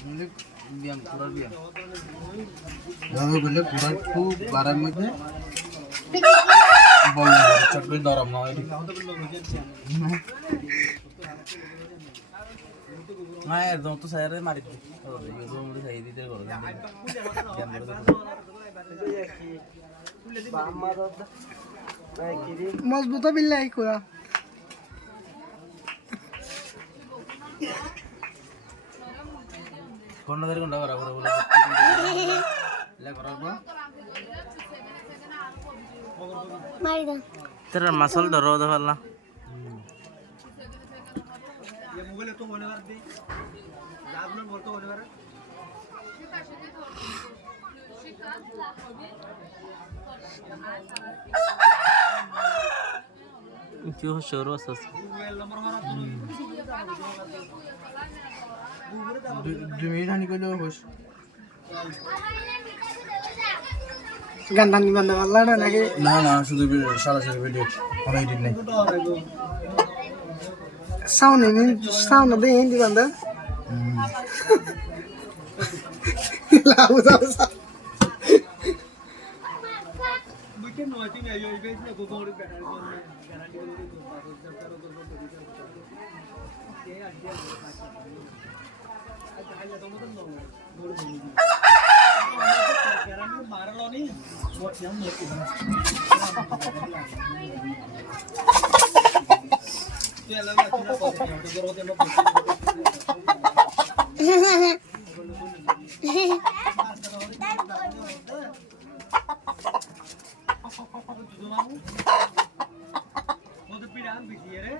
ব্যায়াম করার ব্যায়াম ভাবে বললে পুরা একটু বাড়ার মধ্যে বল চটবে নরম না হয় না একদম তো সাইরে মারি দিই ইউজো মধ্যে সাইরে দিতে করো মজবুত বিল্লাহি করা কোনদের কোনটা করা করে বলে লে করার পর মারি দাও তোর মাসল ধরো দে পারলা ये मोबाइल तो होने वाला दे याद में बोल तो होने वाला क्यों शोरो सस मोबाइल नंबर हमारा 2 মিনিট হানি কইলো হোস গান্ধানি বান্ধব আল্লাহ নাকি না না শুধু সরাসরি ভিডিও কোনো এডিট নাই সাউন্ড দে হিন্দি বান্ধব লাউ যাও weekend no I think I guys ने go go गारंटी मारलो नहीं बहुत यम ये लगा अच्छा बहुत पीड़ान बिजी है रे